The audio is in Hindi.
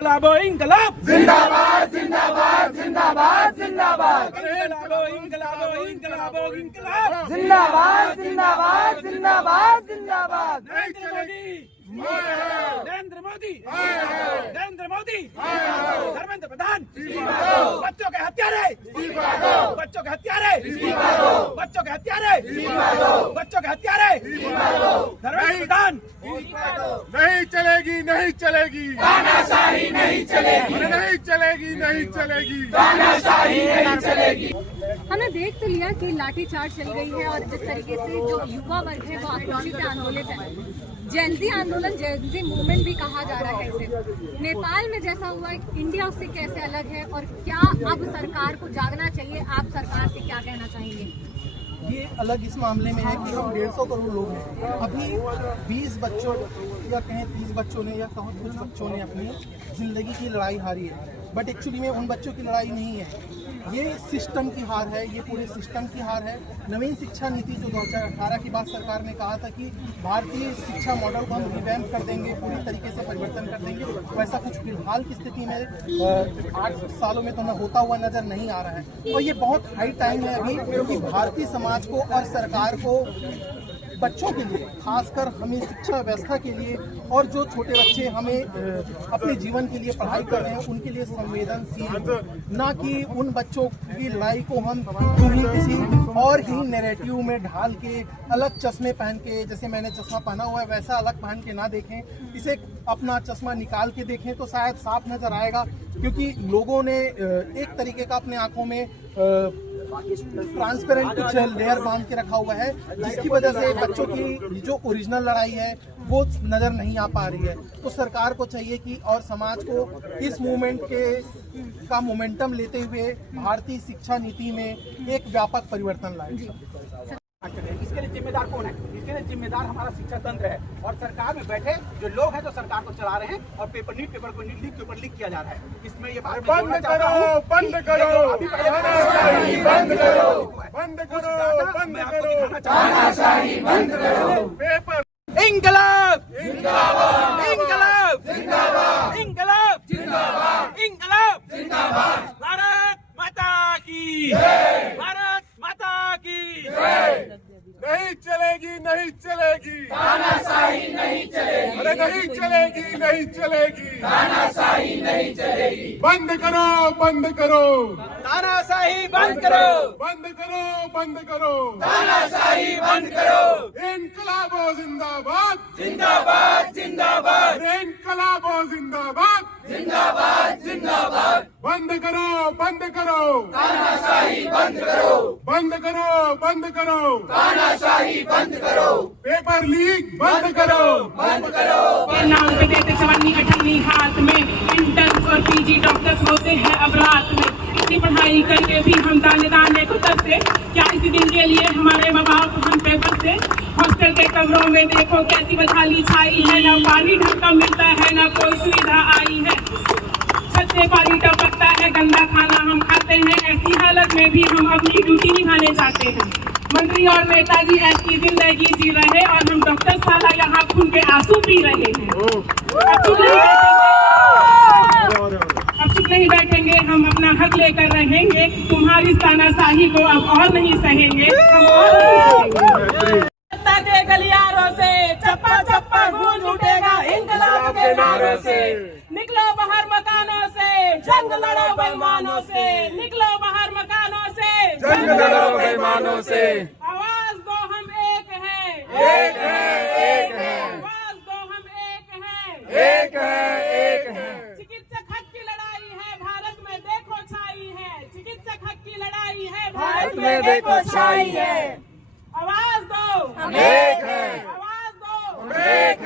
इंकलाब जिंदाबाद जिंदाबाद जिंदाबाद जिंदाबाद इंकलाब इंकलाब जिंदाबाद जिंदाबाद जिंदाबाद जिंदाबाद। नरेंद्र मोदी धर्मेंद्र प्रधान बच्चों के हत्यारे बच्चों के हत्यारे बच्चों के हत्यारे बच्चों के हत्यारे धर्मेंद्र प्रधान नहीं चलेगी नहीं चलेगी तानाशाही नहीं चलेगी नहीं चलेगी नहीं चलेगी तानाशाही नहीं चलेगी। हमने देख तो लिया कि लाठीचार्ज चल गई है और जिस तरीके से जो युवा वर्ग है वो आक्रोशित आंदोलित है। जेनजी आंदोलन जेनजी मूवमेंट भी कहा जा रहा है इसे। नेपाल में जैसा हुआ इंडिया उससे कैसे अलग है और क्या अब सरकार को जागना चाहिए? आप सरकार से क्या कहना चाहेंगे? ये अलग इस मामले में है कि हम 150 करोड़ लोग हैं। अभी 20 बच्चों या कहें 30 बच्चों ने या कहो कुछ बच्चों ने अपनी जिंदगी की लड़ाई हारी है, बट एक्चुअली में उन बच्चों की लड़ाई नहीं है, ये सिस्टम की हार है, ये पूरे सिस्टम की हार है। नवीन शिक्षा नीति जो 2018 की बाद सरकार ने कहा था कि भारतीय शिक्षा मॉडल को हम रिवैम्प कर देंगे, पूरी तरीके से परिवर्तन कर देंगे, वैसा कुछ फिलहाल की स्थिति में 8 सालों में तो न होता हुआ नजर नहीं आ रहा है। और ये बहुत हाई टाइम है अभी कि भारतीय समाज को और सरकार को बच्चों के लिए, खासकर हमें शिक्षा व्यवस्था के लिए और जो छोटे बच्चे हमें अपने जीवन के लिए पढ़ाई कर रहे हैं उनके लिए संवेदनशील, ना कि उन बच्चों की लड़ाई को हम किसी और ही नैरेटिव में ढाल के अलग चश्मे पहन के, जैसे मैंने चश्मा पहना हुआ है वैसा अलग पहन के ना देखें, इसे अपना चश्मा निकाल के देखें तो शायद साफ नजर आएगा। क्योंकि लोगों ने एक तरीके का अपने आंखों में ट्रांसपेरेंट कुछ लेयर बांध के रखा हुआ है, जिसकी वजह से बच्चों की जो ओरिजिनल लड़ाई है वो नजर नहीं आ पा रही है। तो सरकार को चाहिए कि और समाज को इस मूवमेंट का मोमेंटम लेते हुए भारतीय शिक्षा नीति में एक व्यापक परिवर्तन लाए। इसके लिए जिम्मेदार कौन है? इसके लिए जिम्मेदार हमारा शिक्षा तंत्र है और सरकार में बैठे जो लोग हैं जो सरकार को चला रहे हैं और पेपर के ऊपर लीक किया जा रहा है। इसमें ये बात बंद करो बंद करो बंद करो बंद करो बंद करो तानाशाही बंद करो। पेपर इंकलाब जिंदाबाद इंकलाब जिंदाबाद इंकलाब जिंदाबाद इंकलाब जिंदाबाद। भारत माता की भारत माता की नहीं चलेगी नहीं चलेगी तानाशाही नहीं चलेगी अरे नहीं चलेगी नहीं चलेगी तानाशाही नहीं चलेगी। बंद करो बंद करो तानाशाही बंद करो बंद करो बंद करो तानाशाही बंद करो। इनकलाबो जिंदाबाद जिंदाबाद जिंदाबाद इनकलाबो जिंदाबाद जिंदाबाद जिंदाबाद। बंद करो तानाशाही बंद करो बंद करो बंद करो तानाशाही बंद करो। पेपर लीक बंद करो बंद करो। नाम पे देते 58 हाथ में इंटर्स और पीजी डॉक्टर्स होते हैं अब रात में। इतनी पढ़ाई करके भी हम दाने को तरसे, क्या इसी दिन के लिए हमारे माँ बाप हम पे बसे। हॉस्टल के कमरों में देखो कैसी बदहाली छाई है, ना पानी ढंग का मिलता है ना कोई सुविधा आई है। छत से पानी टपकता है, गंदा खाना हम खाते हैं, ऐसी हालत में भी हम अपनी ड्यूटी निभाने जाते हैं। मंत्री और नेताजी ऐसी जिंदगी जी रहे और हम डॉक्टर साला यहाँ खून के आंसू पी रहे हैं। अब चुप नहीं बैठेंगे, हम अपना हक लेकर रहेंगे। तुम्हारी तानाशाही को अब और नहीं सहेंगे, हम और नहीं सहेंगे। के गलियारों से चप्पा चप्पा गूंज उठेगा इंकलाब के नारों से। निकलो बाहर मकानों से, जंग लड़ो बेईमानों से। निकलो बाहर मकानों से, जंग लड़ो बेईमानों से। आवाज दो हम एक है एक है एक है आवाज दो हम एक है एक है एक है। चिकित्सक हक की लड़ाई है, भारत में देखो छाई है। चिकित्सक हक की लड़ाई है, भारत में देखो छाई है। आवाज दो हम एक है आवाज दो एक